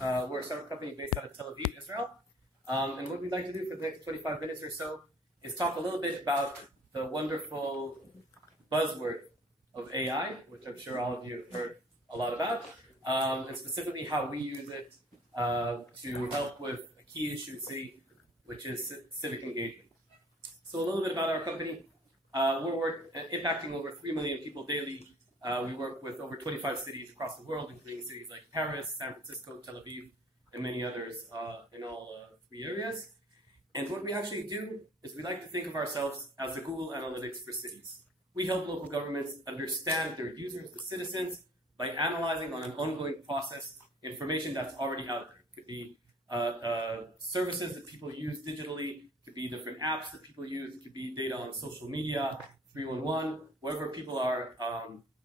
We're a startup company based out of Tel Aviv, Israel. And what we'd like to do for the next 25 minutes or so is talk a little bit about the wonderful buzzword of AI, which I'm sure all of you have heard a lot about, and specifically how we use it to help with a key issue at City, which is civic engagement. So a little bit about our company. We're impacting over 3 million people daily. We work with over 25 cities across the world, including cities like Paris, San Francisco, Tel Aviv, and many others in all 3 areas. And what we actually do is we like to think of ourselves as the Google Analytics for cities. We help local governments understand their users, the citizens, by analyzing on an ongoing process information that's already out there. It could be services that people use digitally, it could be different apps that people use, it could be data on social media, 311, wherever people are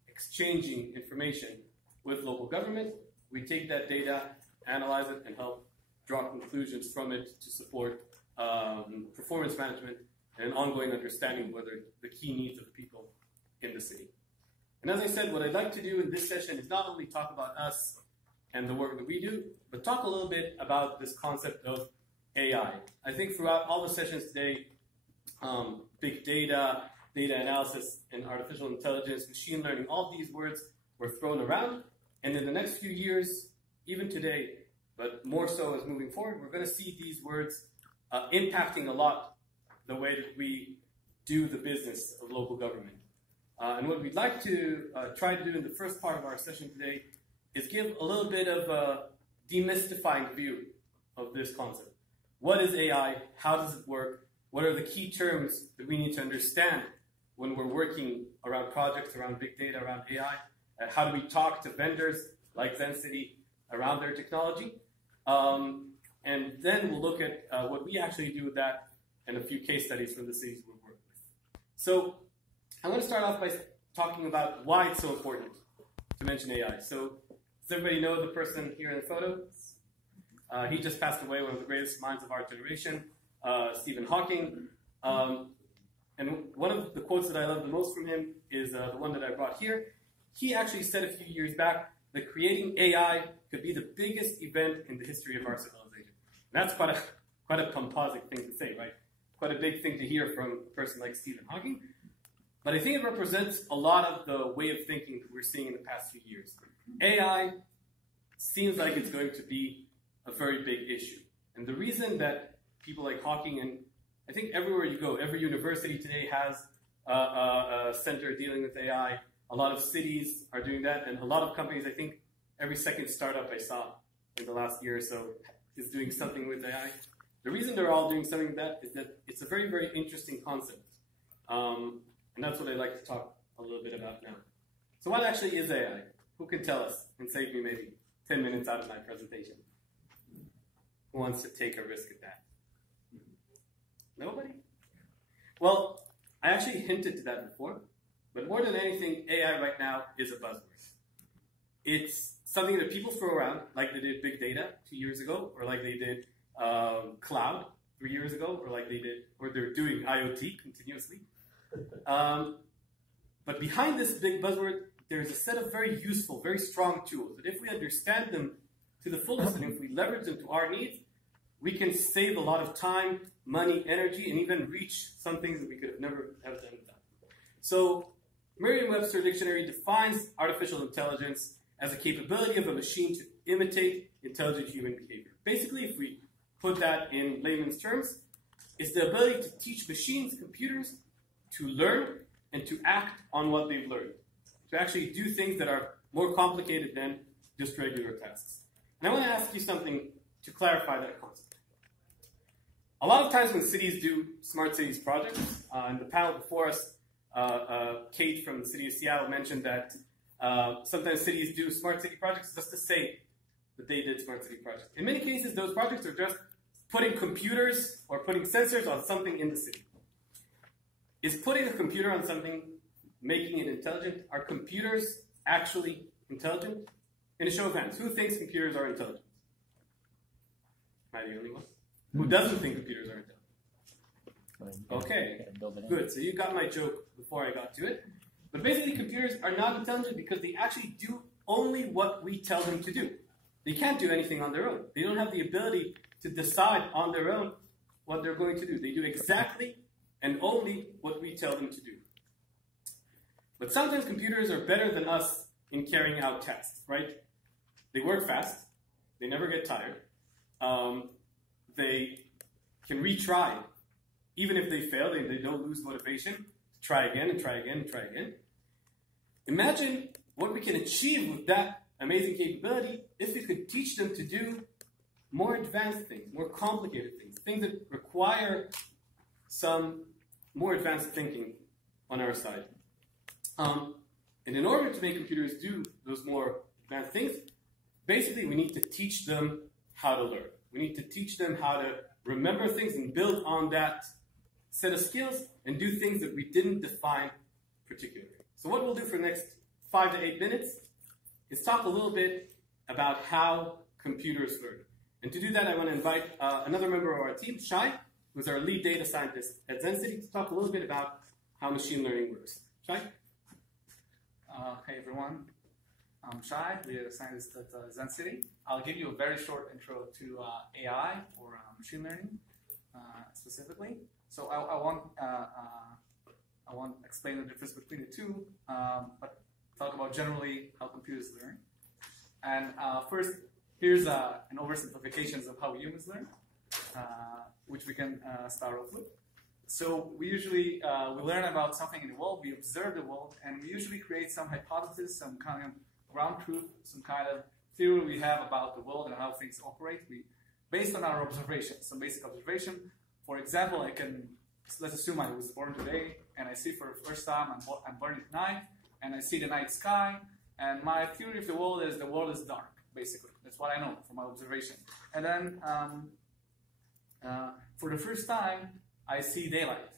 exchanging information with local government. We take that data, analyze it, and help draw conclusions from it to support performance management and an ongoing understanding of whether the key needs of people in the city. And as I said, what I'd like to do in this session is not only talk about us and the work that we do, but talk a little bit about this concept of AI. I think throughout all the sessions today, big data, data analysis, and artificial intelligence, machine learning, all these words were thrown around. And in the next few years, even today, but more so as moving forward, we're going to see these words impacting a lot the way that we do the business of local government. And what we'd like to try to do in the first part of our session today is give a little bit of a demystifying view of this concept. What is AI? How does it work? What are the key terms that we need to understand when we're working around projects, around big data, around AI? How do we talk to vendors like Zencity around their technology? And then we'll look at what we actually do with that and a few case studies from the cities we work with. So I'm going to start off by talking about why it's so important to mention AI. So does everybody know the person here in the photo? He just passed away, one of the greatest minds of our generation, Stephen Hawking. And one of the quotes that I love the most from him is the one that I brought here. He actually said a few years back that creating AI could be the biggest event in the history of our civilization. And that's quite a composite thing to say, right? Quite a big thing to hear from a person like Stephen Hawking. But I think it represents a lot of the way of thinking that we're seeing in the past few years. AI seems like it's going to be a very big issue. And the reason that people like Hawking, and I think everywhere you go, every university today has a center dealing with AI. A lot of cities are doing that, and a lot of companies, I think every second startup I saw in the last year or so is doing something with AI. The reason they're all doing something with that is that it's a very, very interesting concept. And that's what I'd like to talk a little bit about now. So what actually is AI? Who can tell us and save me maybe 10 minutes out of my presentation? Who wants to take a risk at that? Nobody? Well, I actually hinted to that before, but more than anything, AI right now is a buzzword. It's something that people throw around, like they did big data 2 years ago, or like they did cloud 3 years ago, or like they did, or they're doing IoT continuously. But behind this big buzzword, there's a set of very useful, very strong tools that if we understand them to the fullest and if we leverage them to our needs, we can save a lot of time, money, energy, and even reach some things that we could have never have done without. So Merriam-Webster Dictionary defines artificial intelligence as a capability of a machine to imitate intelligent human behavior. Basically, if we put that in layman's terms, it's the ability to teach machines, computers, to learn and to act on what they've learned, to actually do things that are more complicated than just regular tasks. And I want to ask you something to clarify that concept. A lot of times when cities do smart cities projects, in the panel before us, Kate from the city of Seattle mentioned that sometimes cities do smart city projects just to say that they did smart city projects. In many cases, those projects are just putting computers or putting sensors on something in the city. Is putting a computer on something making it intelligent? Are computers actually intelligent? In a show of hands, who thinks computers are intelligent? Am I the only one? Who doesn't think computers are intelligent? Okay, good. So you got my joke before I got to it. But basically, computers are not intelligent because they actually do only what we tell them to do. they can't do anything on their own. They don't have the ability to decide on their own what they're going to do. They do exactly and only what we tell them to do. But sometimes computers are better than us in carrying out tasks, right? They work fast. They never get tired. They can retry. Even if they fail, they don't lose motivation. Try again and try again and try again. Imagine what we can achieve with that amazing capability if we could teach them to do more advanced things, more complicated things, things that require some more advanced thinking on our side. And in order to make computers do those more advanced things, basically we need to teach them how to learn. We need to teach them how to remember things and build on that set of skills and do things that we didn't define particularly. So what we'll do for the next 5 to 8 minutes is talk a little bit about how computers learn. And to do that, I want to invite another member of our team, Shai, who's our lead data scientist at Zencity, to talk a little bit about how machine learning works. Shai? Hey everyone, I'm Shai, data scientist at Zencity. I'll give you a very short intro to AI or machine learning specifically. So I won't explain the difference between the two, but talk about generally how computers learn. And first, here's an oversimplification of how humans learn, which we can start off with. So we usually we learn about something in the world, we observe the world, and we usually create some hypothesis, some kind of ground truth, some kind of theory we have about the world and how things operate. Based on our observation, some basic observation. For example, let's assume I was born today, and I see for the first time I'm born at night, and I see the night sky, and my theory of the world is dark, basically. That's what I know from my observation. And then for the first time, I see daylight.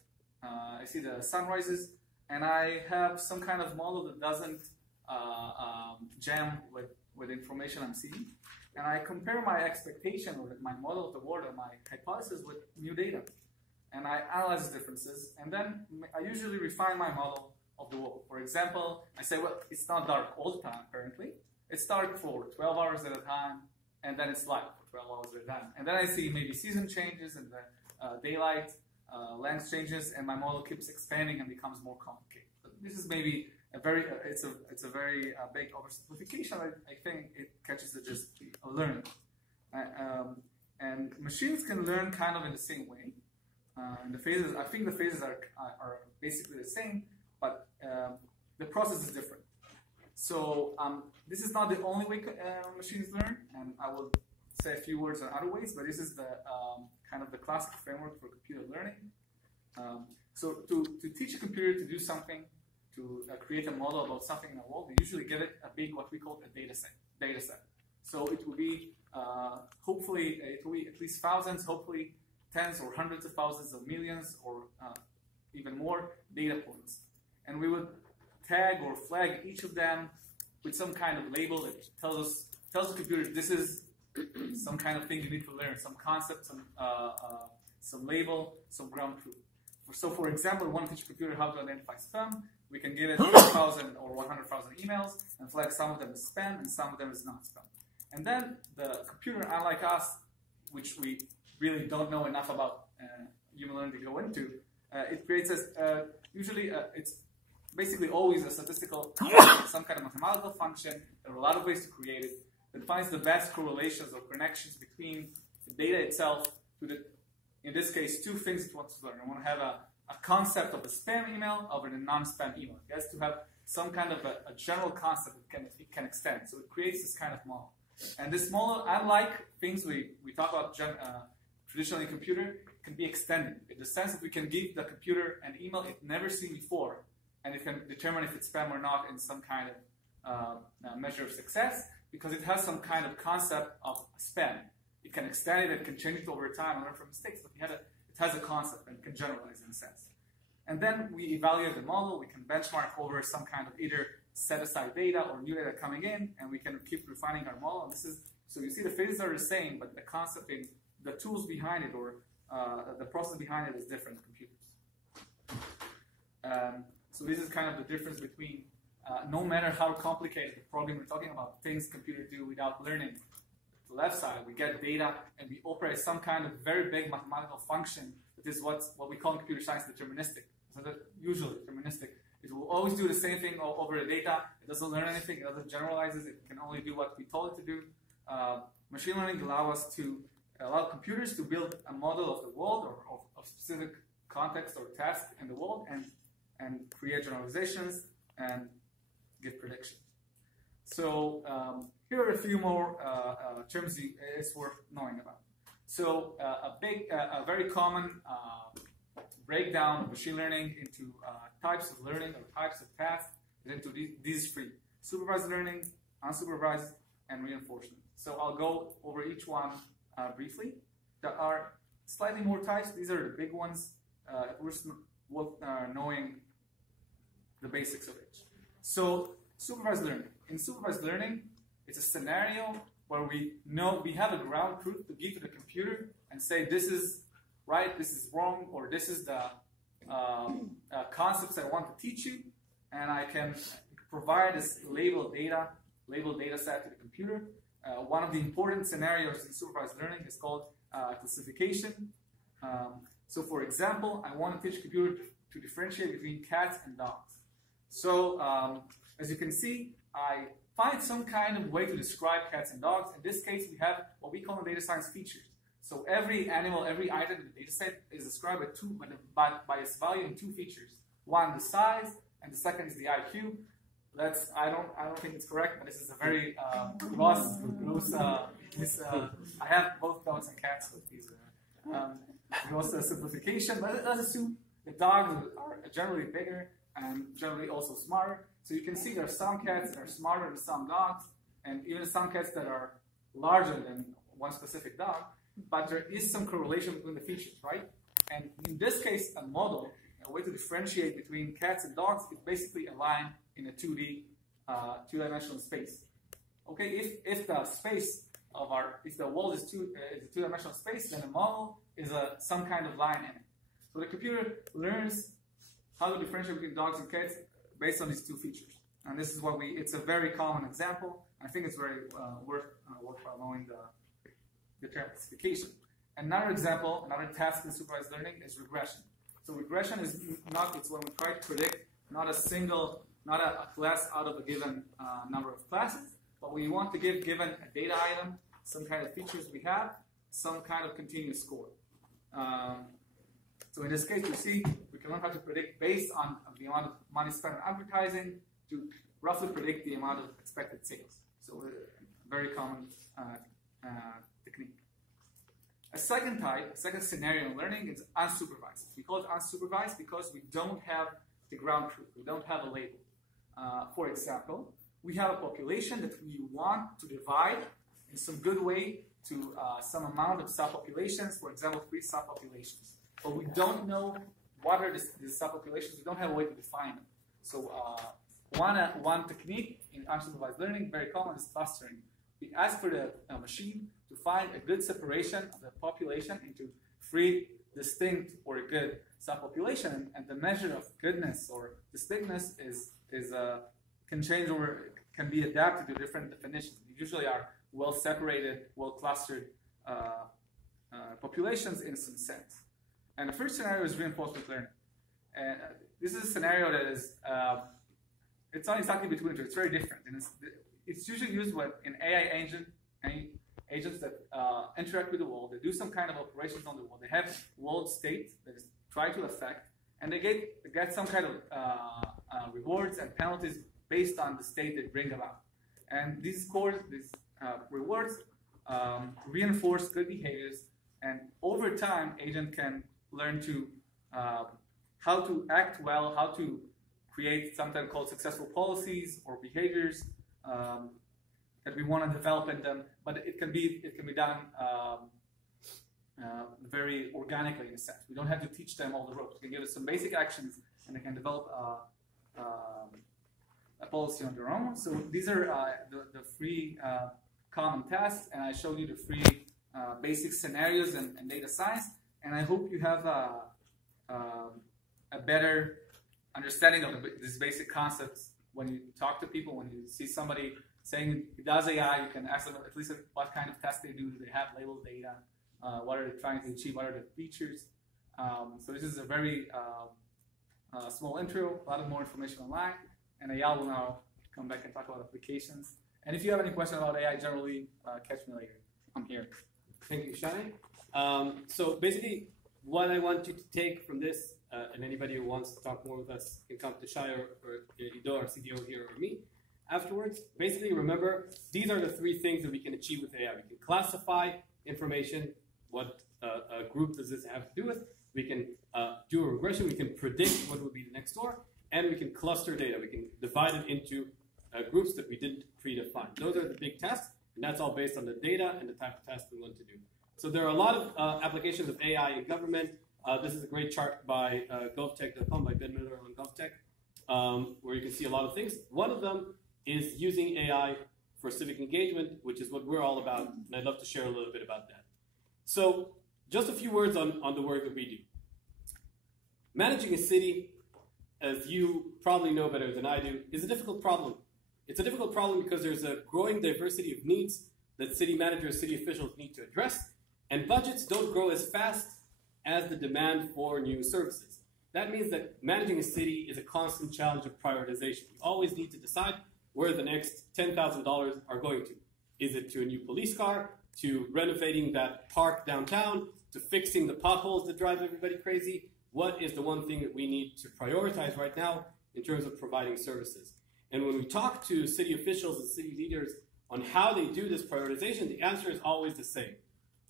I see the sun rises, and I have some kind of model that doesn't jam with the information I'm seeing. And I compare my expectation or my model of the world or my hypothesis with new data. And I analyze the differences, and then I usually refine my model of the world. For example, I say, well, it's not dark all the time, apparently. It's dark for 12 hours at a time, and then it's light for 12 hours at a time. And then I see maybe season changes and the daylight length changes, and my model keeps expanding and becomes more complicated. But this is maybe a very, it's a very big oversimplification. I think it catches the gist of learning. And machines can learn kind of in the same way. And the phases, I think the phases are basically the same, but the process is different. So this is not the only way machines learn, and I will say a few words on other ways, but this is the kind of the classic framework for computer learning. So to teach a computer to do something, to create a model about something in the world, we usually give it a big, what we call a data set. So it will be, hopefully, it will be at least thousands, hopefully tens or hundreds of thousands of millions or even more data points. And we would tag or flag each of them with some kind of label that tells the computer this is some kind of thing you need to learn, some concept, some label, some ground truth. So for example, we want to teach a computer how to identify spam. We can give it 1,000 or 100,000 emails and flag some of them as spam and some of them as not spam. And then the computer, unlike us, which we really don't know enough about human learning to go into, it creates usually it's basically always a statistical, some kind of mathematical function. There are a lot of ways to create it that finds the best correlations or connections between the data itself to the, in this case, two things it wants to learn. I want to have a concept of the spam email over the non-spam email. It has to have some kind of a general concept it can extend. So it creates this kind of model. And this model, unlike things we talk about traditionally in computer, can be extended in the sense that we can give the computer an email it never seen before, and it can determine if it's spam or not in some kind of measure of success, because it has some kind of concept of spam. It can extend it, it can change it over time and learn from mistakes, but it has a concept and can generalize in a sense. And then we evaluate the model, we can benchmark over some kind of either set aside data or new data coming in, and we can keep refining our model. And this is, so you see the phases are the same, but the concept in the tools behind it or the process behind it is different in computers. So this is kind of the difference between no matter how complicated the problem we're talking about, things computers do without learning, the left side, we get data and we operate some kind of very big mathematical function that is what we call in computer science deterministic. So that usually deterministic. It will always do the same thing over the data. It doesn't learn anything. It doesn't generalize it. It can only do what we told it to do. Machine learning allows computers to build a model of the world or of specific context or task in the world and create generalizations and give predictions. So here are a few more terms it's worth knowing about. So a very common breakdown of machine learning into types of learning or types of tasks is into these three: supervised learning, unsupervised, and reinforcement. So I'll go over each one briefly. There are slightly more types. These are the big ones. Worth knowing the basics of it. So supervised learning. In supervised learning, it's a scenario where we know we have a ground truth to give to the computer and say this is right, this is wrong, or this is the concepts I want to teach you, and I can provide this labeled data set to the computer. One of the important scenarios in supervised learning is called classification. So for example, I want to teach a computer to differentiate between cats and dogs. So as you can see, I find some kind of way to describe cats and dogs. In this case, we have what we call in data science features. So every animal, every item in the data set is described by its value in two features. One, the size, and the second is the IQ. I don't think it's correct, but this is a very gross. I have both dogs and cats, so these gross simplification. But let's assume the dogs are generally bigger and generally also smarter. So you can see there are some cats that are smarter than some dogs, and even some cats that are larger than one specific dog. But there is some correlation between the features, right? And in this case, a model, a way to differentiate between cats and dogs, is basically a line in a 2D, two-dimensional space. Okay, if the space of if the world is a two-dimensional space, then a model is some kind of line in it. So the computer learns how to differentiate between dogs and cats based on these two features. And this is what it's a very common example. I think it's very worthwhile knowing the term classification. Another example, another task in supervised learning is regression. So regression it's when we try to predict not a class out of a given number of classes, but we want to give given a data item, some kind of features we have, some kind of continuous score. So in this case, you see, we can learn how to predict based on the amount of money spent on advertising to roughly predict the amount of expected sales. So a very common technique. A second scenario in learning is unsupervised. We call it unsupervised because we don't have the ground truth. We don't have a label. For example, we have a population that we want to divide in some good way to some amount of subpopulations, for example, 3 subpopulations. But we don't know what are these subpopulations. We don't have a way to define them. So one technique in unsupervised learning, very common, is clustering. We ask for the machine to find a good separation of the population into 3 distinct or good subpopulation, and the measure of goodness or distinctness can change or can be adapted to different definitions. They usually are well separated, well clustered populations in some sense. And the first scenario is reinforcement learning. And this is a scenario that is it's not exactly between two. It's very different, and it's usually used in AI agents that interact with the world. They do some kind of operations on the world. They have world state that is try to affect, and they get some kind of rewards and penalties based on the state they bring about. And these rewards reinforce good behaviors, and over time, agent can learn to how to act well, how to create sometimes called successful policies or behaviors that we want to develop in them. But it can be done very organically in a sense. We don't have to teach them all the ropes. We can give us some basic actions, and they can develop a policy on their own. So these are the 3 common tasks, and I showed you the 3 basic scenarios in data science. And I hope you have a better understanding of these basic concepts when you talk to people. When you see somebody saying he does AI, you can ask them at least what kind of test they do? Do they have labeled data? What are they trying to achieve? What are the features? So this is a very small intro, a lot of more information online, and Eyal will now come back and talk about applications. And if you have any questions about AI generally, catch me later. I'm here. Thank you, Shai. So basically, what I want you to take from this, and anybody who wants to talk more with us can come to Shai or Ido, our CDO here, or me afterwards. Basically, remember, these are the three things that we can achieve with AI. We can classify information. What group does this have to do with? We can do a regression. We can predict what would be the next door. And we can cluster data. We can divide it into groups that we didn't predefine. Those are the big tasks, and that's all based on the data and the type of tasks we want to do. So there are a lot of applications of AI in government. This is a great chart by govtech.com, by Ben Miller on GovTech, where you can see a lot of things. One of them is using AI for civic engagement, which is what we're all about, and I'd love to share a little bit about that. So just a few words on the work that we do. Managing a city, as you probably know better than I do, is a difficult problem. It's a difficult problem because there's a growing diversity of needs that city managers, city officials need to address, and budgets don't grow as fast as the demand for new services. That means that managing a city is a constant challenge of prioritization. You always need to decide where the next $10,000 are going to. Is it to a new police car, to renovating that park downtown, to fixing the potholes that drive everybody crazy? What is the one thing that we need to prioritize right now in terms of providing services? And when we talk to city officials and city leaders on how they do this prioritization, the answer is always the same.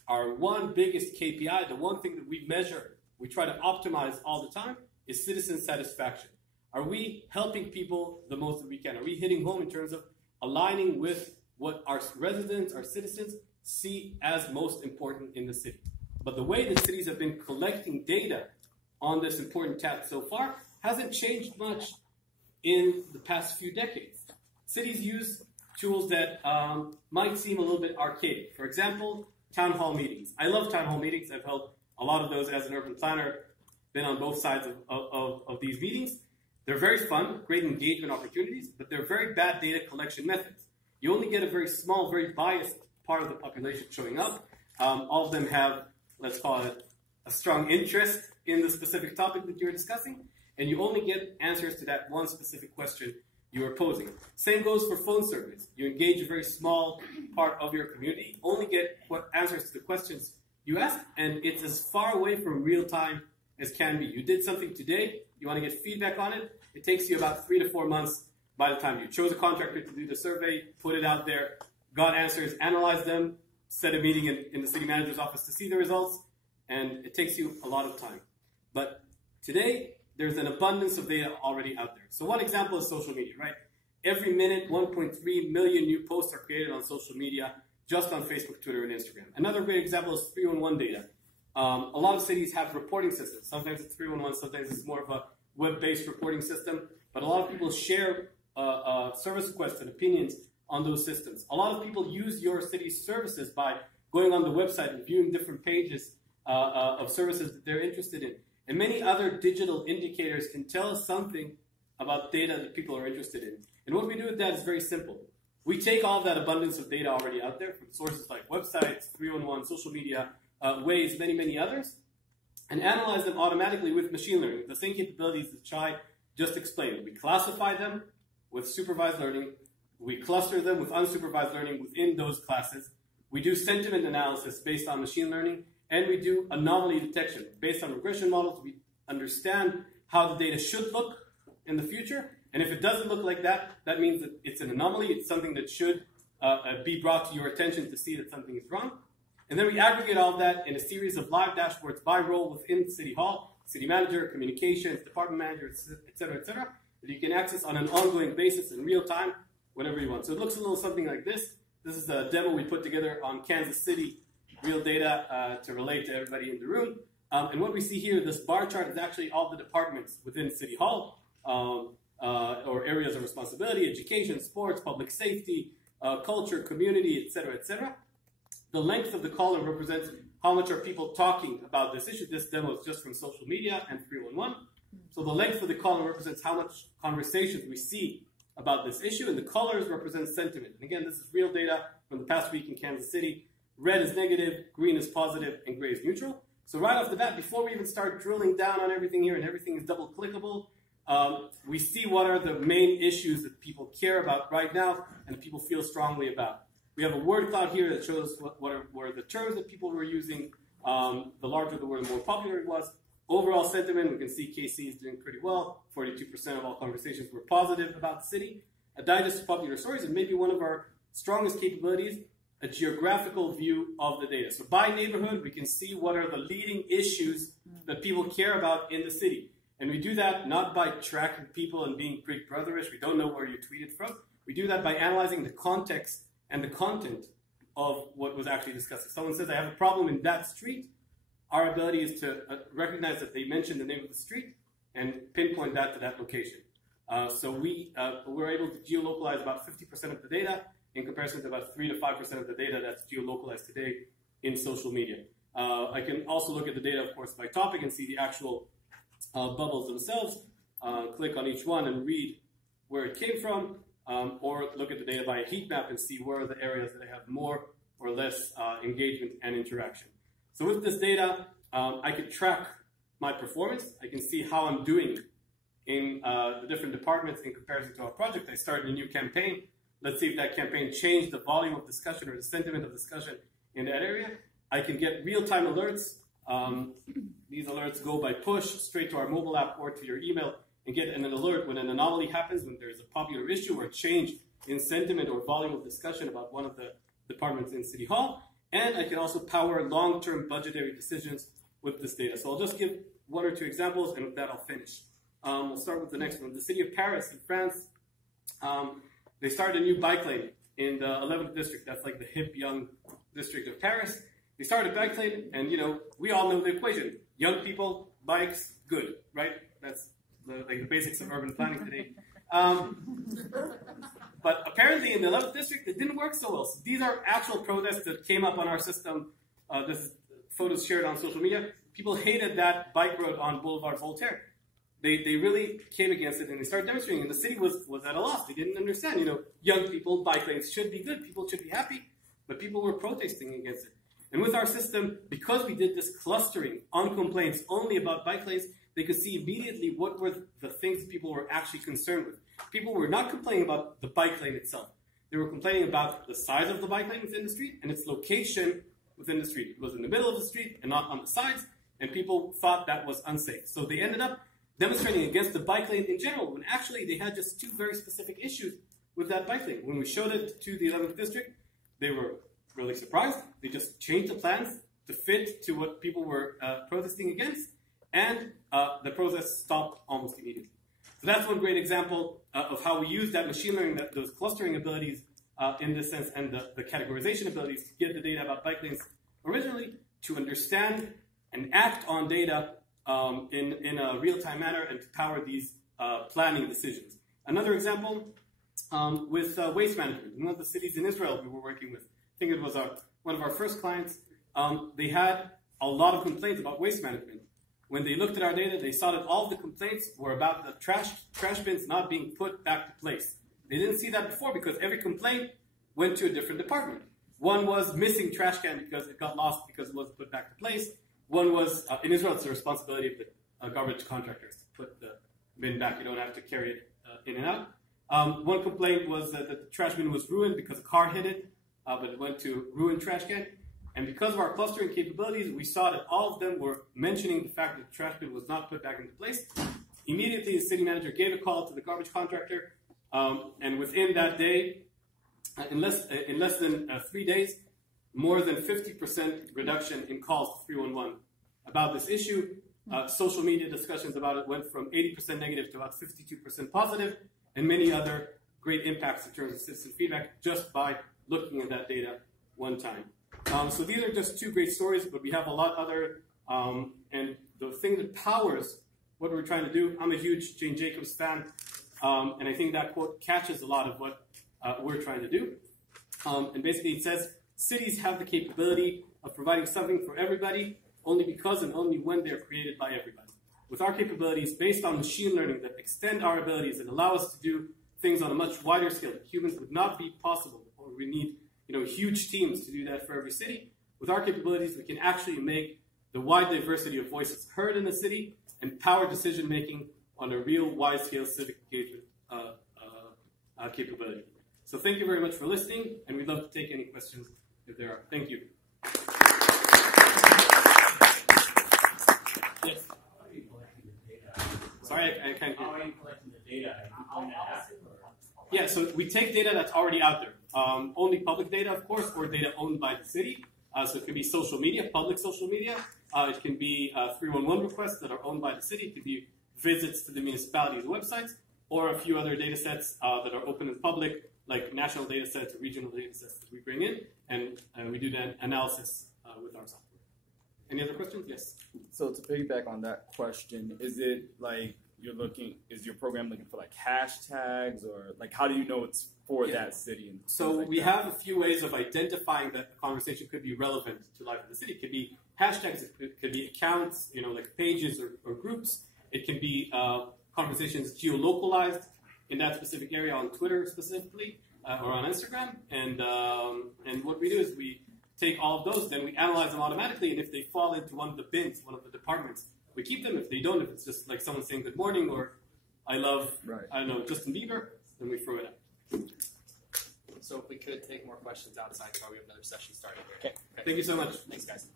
Our one biggest KPI, the one thing that we measure, we try to optimize all the time, is citizen satisfaction. Are we helping people the most that we can? Are we hitting home in terms of aligning with what our residents, our citizens, see as most important in the city? But the way that cities have been collecting data on this important task so far hasn't changed much in the past few decades. Cities use tools that might seem a little bit archaic. For example, town hall meetings. I love town hall meetings. I've held a lot of those as an urban planner, been on both sides of these meetings. They're very fun, great engagement opportunities, but they're very bad data collection methods. You only get a very small, very biased part of the population showing up. All of them have, let's call it, a strong interest in the specific topic that you're discussing, and you only get answers to that one specific question you are posing. Same goes for phone surveys. You engage a very small part of your community, only get answers to the questions you ask, and it's as far away from real time as can be. You did something today, you want to get feedback on it, it takes you about 3 to 4 months by the time you chose a contractor to do the survey, put it out there, got answers, analyzed them, set a meeting in the city manager's office to see the results, and it takes you a lot of time. But today, there's an abundance of data already out there. So one example is social media, right? Every minute, 1.3 million new posts are created on social media, just on Facebook, Twitter, and Instagram. Another great example is 311 data. A lot of cities have reporting systems. Sometimes it's 311, sometimes it's more of a web-based reporting system. But a lot of people share service requests and opinions on those systems. A lot of people use your city's services by going on the website and viewing different pages of services that they're interested in. And many other digital indicators can tell us something about data that people are interested in. And what we do with that is very simple. We take all that abundance of data already out there from sources like websites, 311, social media, Waze, many, many others, and analyze them automatically with machine learning, the same capabilities that Chai just explained. We classify them with supervised learning. We cluster them with unsupervised learning within those classes. We do sentiment analysis based on machine learning, and we do anomaly detection. Based on regression models, we understand how the data should look in the future, and if it doesn't look like that, that means that it's an anomaly, it's something that should be brought to your attention to see that something is wrong. And then we aggregate all of that in a series of live dashboards by role within City Hall, city manager, communications, department manager, et cetera, that you can access on an ongoing basis in real time, whenever you want. So it looks a little something like this. This is a demo we put together on Kansas City, real data to relate to everybody in the room. And what we see here, this bar chart is actually all the departments within City Hall, or areas of responsibility, education, sports, public safety, culture, community, et cetera. The length of the column represents how much are people talking about this issue. This demo is just from social media and 311. So the length of the column represents how much conversations we see about this issue, and the colors represent sentiment. And again, this is real data from the past week in Kansas City. red is negative, green is positive, and gray is neutral. So right off the bat, before we even start drilling down on everything here and everything is double clickable, we see what are the main issues that people care about right now and people feel strongly about. We have a word cloud here that shows what were the terms that people were using. The larger the word, the more popular it was. Overall sentiment, we can see KC is doing pretty well. 42% of all conversations were positive about the city. A digest of popular stories, and maybe one of our strongest capabilities, a geographical view of the data. So by neighborhood, we can see what are the leading issues that people care about in the city. And we do that not by tracking people and being Big Brotherish. We don't know where you tweeted from. We do that by analyzing the context and the content of what was actually discussed. If someone says, I have a problem in that street, our ability is to recognize that they mentioned the name of the street and pinpoint that to that location. So we're able to geolocalize about 50% of the data in comparison to about 3 to 5% of the data that's geolocalized today in social media. I can also look at the data, of course, by topic and see the actual bubbles themselves, click on each one and read where it came from, or look at the data by a heat map and see where are the areas that have more or less engagement and interaction. So with this data, I could track my performance. I can see how I'm doing in the different departments in comparison to our project. I started a new campaign. Let's see if that campaign changed the volume of discussion or the sentiment of discussion in that area. I can get real-time alerts. These alerts go by push straight to our mobile app or to your email and get an alert when an anomaly happens, when there's a popular issue or a change in sentiment or volume of discussion about one of the departments in City Hall. And I can also power long-term budgetary decisions with this data. So I'll just give 1 or 2 examples, and with that I'll finish. We'll start with the next one. The city of Paris in France, they started a new bike lane in the 11th district. That's like the hip, young district of Paris. They started a bike lane, and we all know the equation. Young people, bikes, good, right? That's the basics of urban planning today. But apparently in the 11th district, it didn't work so well. So these are actual protests that came up on our system. This is photos shared on social media. People hated that bike road on Boulevard Voltaire. They really came against it and they started demonstrating. And the city was at a loss. They didn't understand. Young people, bike lanes should be good. People should be happy. But people were protesting against it. And with our system, because we did this clustering on complaints only about bike lanes, they could see immediately what were the things people were actually concerned with. People were not complaining about the bike lane itself. They were complaining about the size of the bike lane within the street and its location within the street. It was in the middle of the street and not on the sides, and people thought that was unsafe. So they ended up demonstrating against the bike lane in general, when actually they had just 2 very specific issues with that bike lane. When we showed it to the 11th district, they were really surprised. They just changed the plans to fit to what people were protesting against, and the protest stopped almost immediately. So that's one great example of how we use that machine learning, those clustering abilities in this sense, and the categorization abilities to get the data about bike lanes originally to understand and act on data in a real-time manner and to power these planning decisions. Another example with waste management. One of the cities in Israel we were working with, I think it was one of our first clients, they had a lot of complaints about waste management. When they looked at our data, they saw that all of the complaints were about the trash bins not being put back to place. They didn't see that before because every complaint went to a different department. One was missing trash can because it got lost because it wasn't put back to place. One was, in Israel, it's the responsibility of the garbage contractors to put the bin back. You don't have to carry it in and out. One complaint was that the trash bin was ruined because a car hit it, but it went to ruined trash can. And because of our clustering capabilities, we saw that all of them were mentioning the fact that the trash bin was not put back into place. Immediately, the city manager gave a call to the garbage contractor, and within that day, in less than 3 days, more than 50% reduction in calls to 311 about this issue. Social media discussions about it went from 80% negative to about 52% positive, and many other great impacts in terms of citizen feedback just by looking at that data one time. So these are just 2 great stories, but we have a lot other, and the thing that powers what we're trying to do, I'm a huge Jane Jacobs fan, and I think that quote catches a lot of what we're trying to do. And basically it says, cities have the capability of providing something for everybody only because and only when they're created by everybody. With our capabilities based on machine learning that extend our abilities and allow us to do things on a much wider scale that humans would not be possible, or we need huge teams to do that for every city. With our capabilities, we can actually make the wide diversity of voices heard in the city and power decision making on a real wide-scale civic engagement capability. So thank you very much for listening, and we'd love to take any questions if there are. Thank you. Yes. How are you collecting the data? Sorry, I can't How hear. are you collecting the data? Are you going to ask it, or? Yeah, so we take data that's already out there. Only public data, of course, or data owned by the city. So it can be social media, public social media. It can be 311 requests that are owned by the city. It can be visits to the municipality's websites, or a few other data sets that are open and public, like national data sets or regional data sets that we bring in, and we do that analysis with our software. Any other questions? Yes. So to piggyback on that question, is it like is your program looking for like hashtags, or like how do you know it's for that city? And so like we that? have a few ways of identifying that the conversation could be relevant to life in the city. It could be hashtags, it could be accounts, like pages or groups. It can be conversations geolocalized in that specific area on Twitter specifically or on Instagram. And what we do is we take all of those, then we analyze them automatically, and if they fall into one of the bins, one of the departments, we keep them. If they don't, if it's just like someone saying good morning or I love, I don't know, Justin Bieber, then we throw it out. So if we could take more questions outside, so we have another session starting here. Okay. Thank you so much. Thanks, guys.